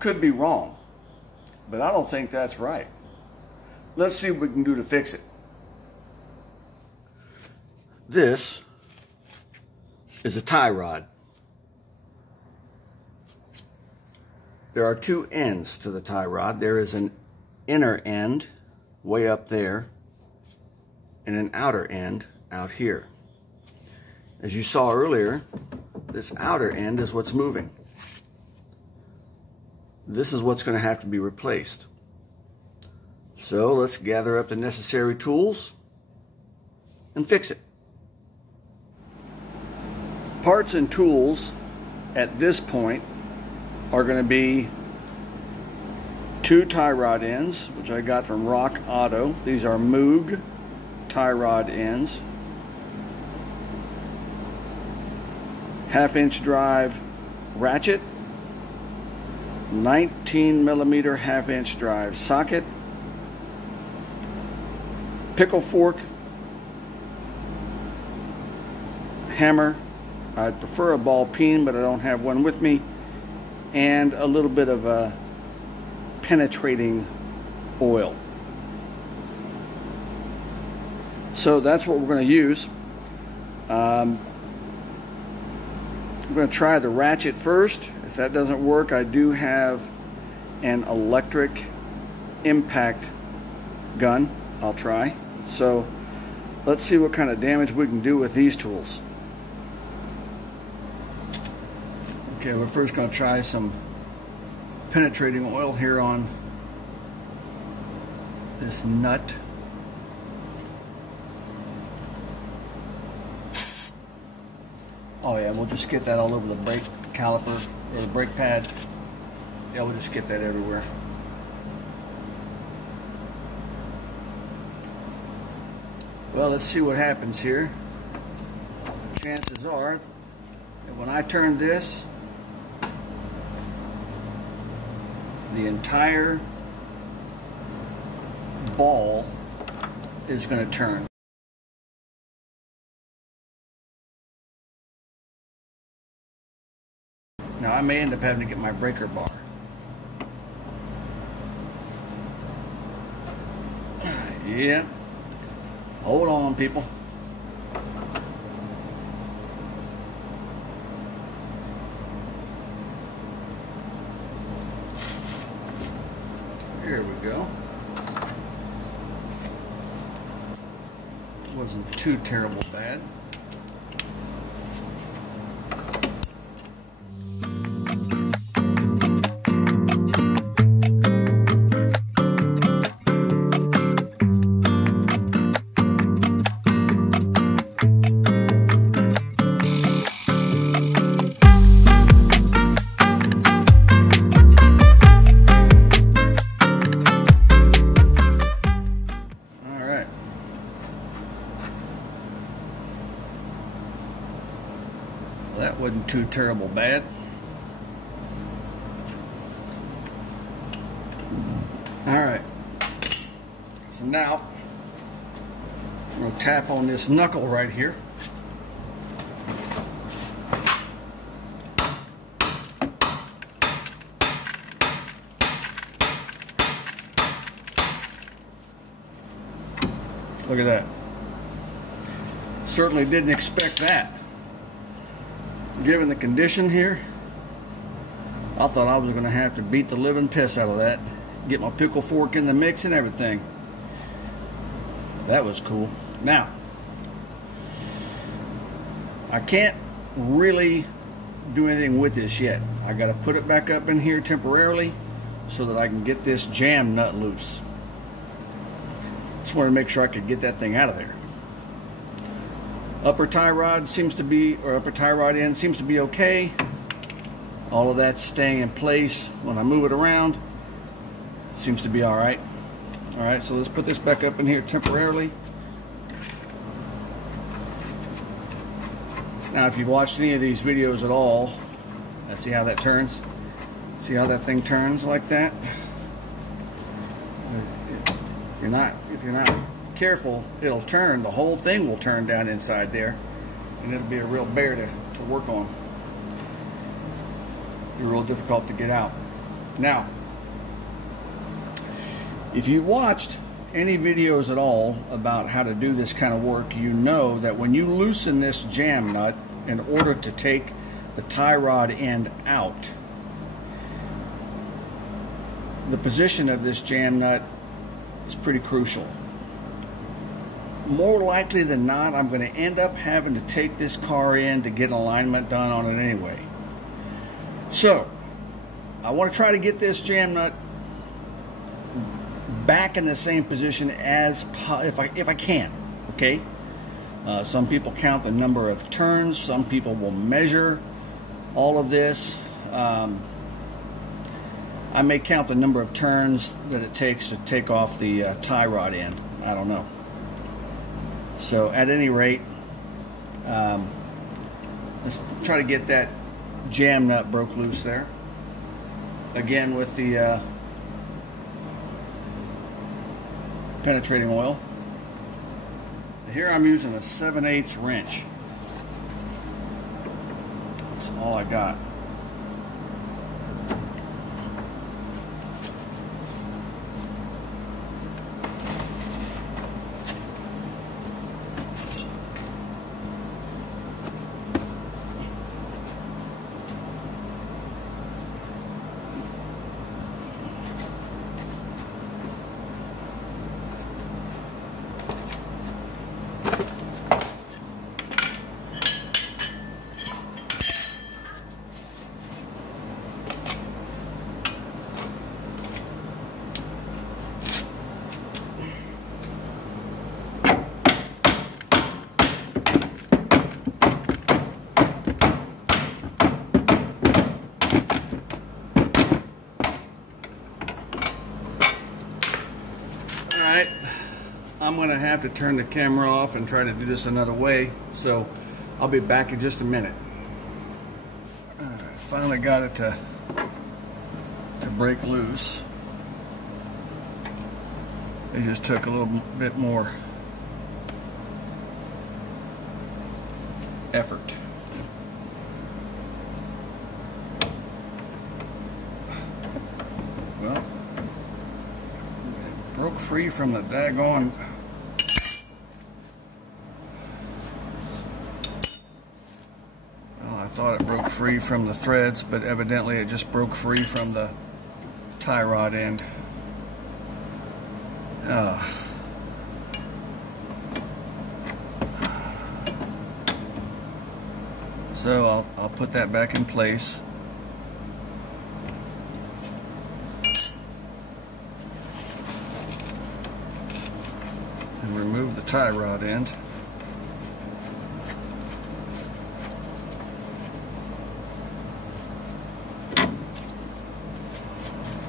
could be wrong, but I don't think that's right. Let's see what we can do to fix it. This is a tie rod. There are two ends to the tie rod. There is an inner end way up there and an outer end out here. As you saw earlier, this outer end is what's moving. This is what's going to have to be replaced. So let's gather up the necessary tools and fix it. Parts and tools at this point are going to be two tie rod ends, which I got from RockAuto. These are MOOG tie rod ends. 1/2-inch drive ratchet. 19mm 1/2-inch drive socket. Pickle fork. Hammer. I'd prefer a ball peen, but I don't have one with me. And a little bit of penetrating oil. So that's what we're going to use. I'm going to try the ratchet first. If that doesn't work, I do have an electric impact gun I'll try. So let's see what kind of damage we can do with these tools. Okay, we're first going to try some penetrating oil here on this nut. Oh yeah, we'll just get that all over the brake caliper or the brake pad. Yeah, we'll just get that everywhere. Well, let's see what happens here. Chances are that when I turn this, the entire ball is going to turn. Now I may end up having to get my breaker bar. Yeah. Hold on, people. Here we go. Wasn't too terrible bad. That wasn't too terrible bad. Alright, so now I'm going to tap on this knuckle right here. Look at that. Certainly didn't expect that. Given the condition here, I thought I was going to have to beat the living piss out of that, get my pickle fork in the mix and everything. That was cool. Now, I can't really do anything with this yet. I got to put it back up in here temporarily so that I can get this jam nut loose. Just wanted to make sure I could get that thing out of there. Upper tie rod seems to be, or upper tie rod end seems to be okay. All of that's staying in place. When I move it around, it seems to be alright. Alright, so let's put this back up in here temporarily. Now, if you've watched any of these videos at all, see how that turns? See how that thing turns like that? If you're not careful, it'll turn. The whole thing will turn down inside there, and it'll be a real bear to work on. Be real difficult to get out. Now, if you've watched any videos at all about how to do this kind of work, you know that when you loosen this jam nut in order to take the tie rod end out, the position of this jam nut is pretty crucial. More likely than not, I'm going to end up having to take this car in to get alignment done on it anyway. So, I want to try to get this jam nut back in the same position as if I can. Okay. Some people count the number of turns. Some people will measure all of this. I may count the number of turns that it takes to take off the tie rod end. I don't know. So at any rate, let's try to get that jam nut broke loose there. Again with the penetrating oil. Here I'm using a 7/8 wrench. That's all I got. I'm going to have to turn the camera off and try to do this another way, so I'll be back in just a minute. Finally got it to break loose. It just took a little bit more effort. Well, it broke free from the daggone. I thought it broke free from the threads, but evidently it just broke free from the tie rod end. So I'll put that back in place. And remove the tie rod end.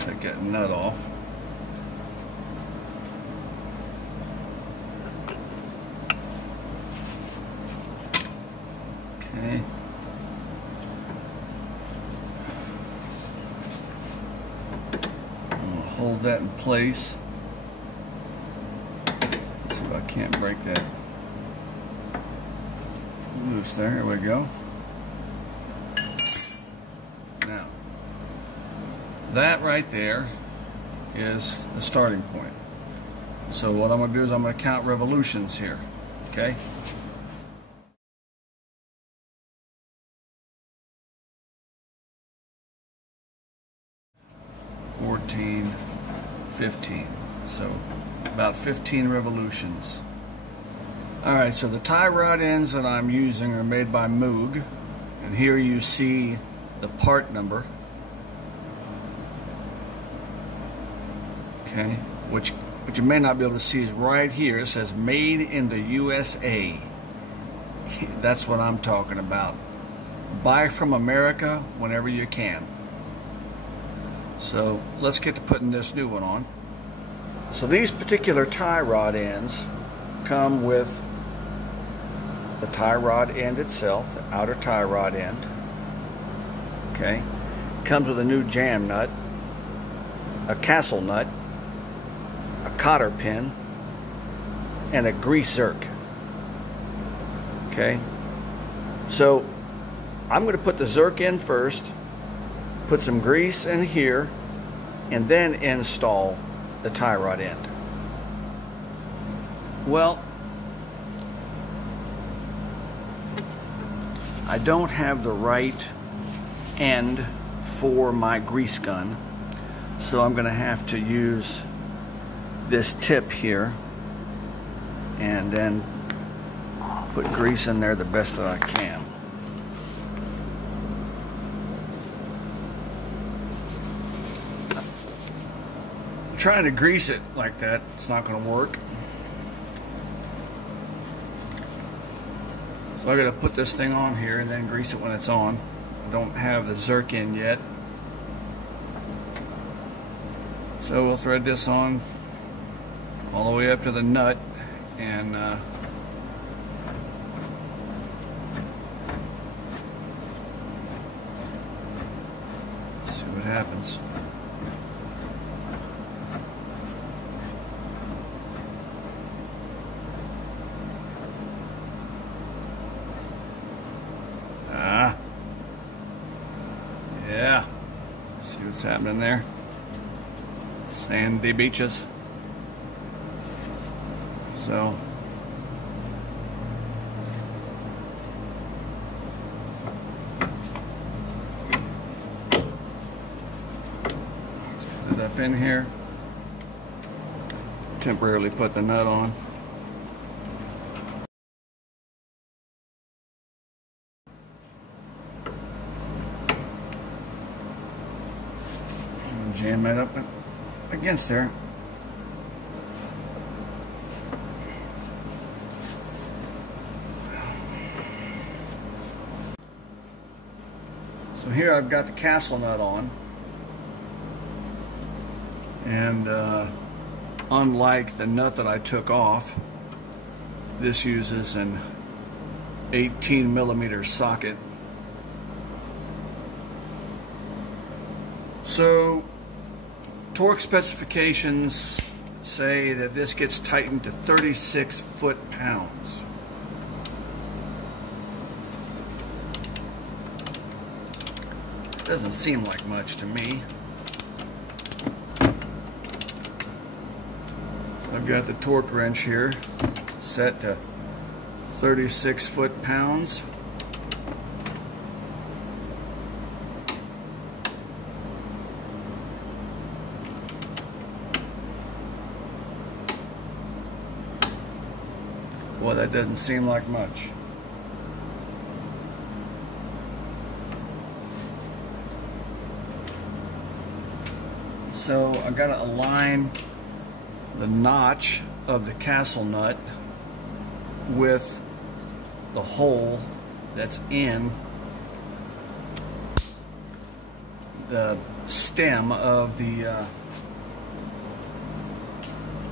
Take that nut off. Okay. I'm gonna hold that in place. Let's see if I can't break that loose there. Here we go. Now, that right there is the starting point. So what I'm going to do is I'm going to count revolutions here. Okay? $14, $15. So about 15 revolutions. Alright, so the tie rod ends that I'm using are made by MOOG. And here you see the part number. Okay, which you may not be able to see is right here. It says made in the USA. That's what I'm talking about. Buy from America whenever you can. So let's get to putting this new one on. So these particular tie rod ends come with the tie rod end itself, the outer tie rod end. Okay, comes with a new jam nut, a castle nut, a cotter pin, and a grease zerk. Okay, so I'm going to put the zerk in first, put some grease in here, and then install the tie rod end. Well, I don't have the right end for my grease gun, so I'm going to have to use this tip here and then put grease in there the best that I can. Trying to grease it like that, it's not going to work. So I got to put this thing on here and then grease it when it's on. I don't have the zerk in yet. So we'll thread this on all the way up to the nut and see what happens. Yeah, see what's happening there. Sandy beaches. So let's put it up in here. Temporarily put the nut on. Jam that up against there. So here I've got the castle nut on, and unlike the nut that I took off, this uses an 18mm socket. So torque specifications say that this gets tightened to 36 foot-pounds. Doesn't seem like much to me. So I've got the torque wrench here set to 36 foot-pounds. Well, that doesn't seem like much. So I've got to align the notch of the castle nut with the hole that's in the stem of the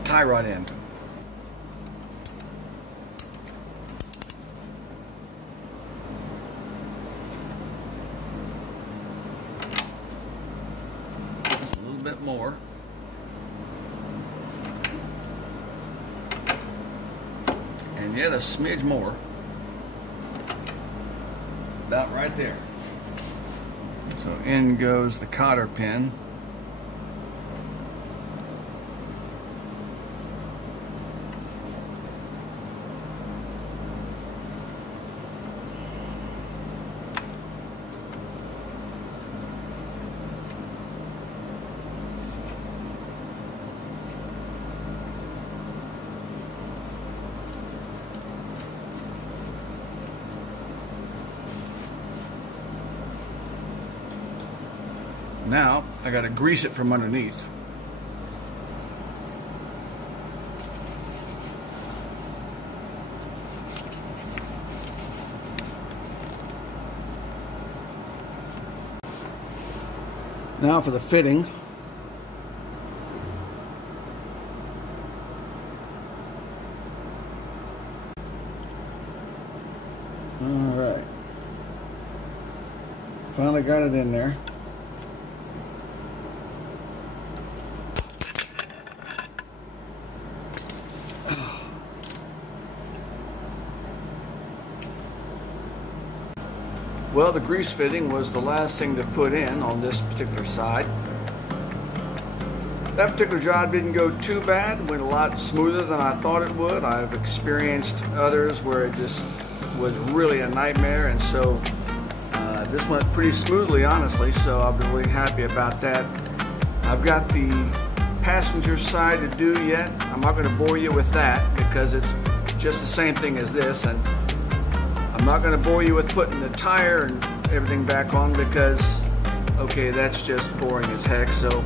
tie rod end. Bit more, and yet a smidge more, about right there. So in goes the cotter pin. Now I got to grease it from underneath. Now for the fitting. All right. Finally got it in there. Well, the grease fitting was the last thing to put in on this particular side. that particular job didn't go too bad, went a lot smoother than I thought it would. I've experienced others where it just was really a nightmare, and so this went pretty smoothly, honestly, so I've been really happy about that. I've got the passenger side to do yet. I'm not going to bore you with that because it's just the same thing as this, and I'm not going to bore you with putting the tire and everything back on because, okay, that's just boring as heck. So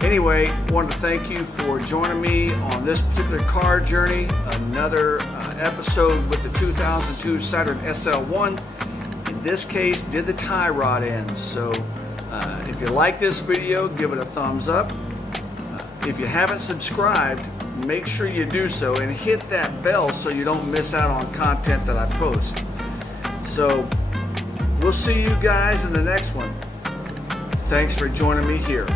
anyway, I wanted to thank you for joining me on this particular car journey. Another episode with the 2002 Saturn SL1. In this case, did the tie rod end. So if you like this video, give it a thumbs up. If you haven't subscribed, make sure you do so and hit that bell so you don't miss out on content that I post. So we'll see you guys in the next one. Thanks for joining me here.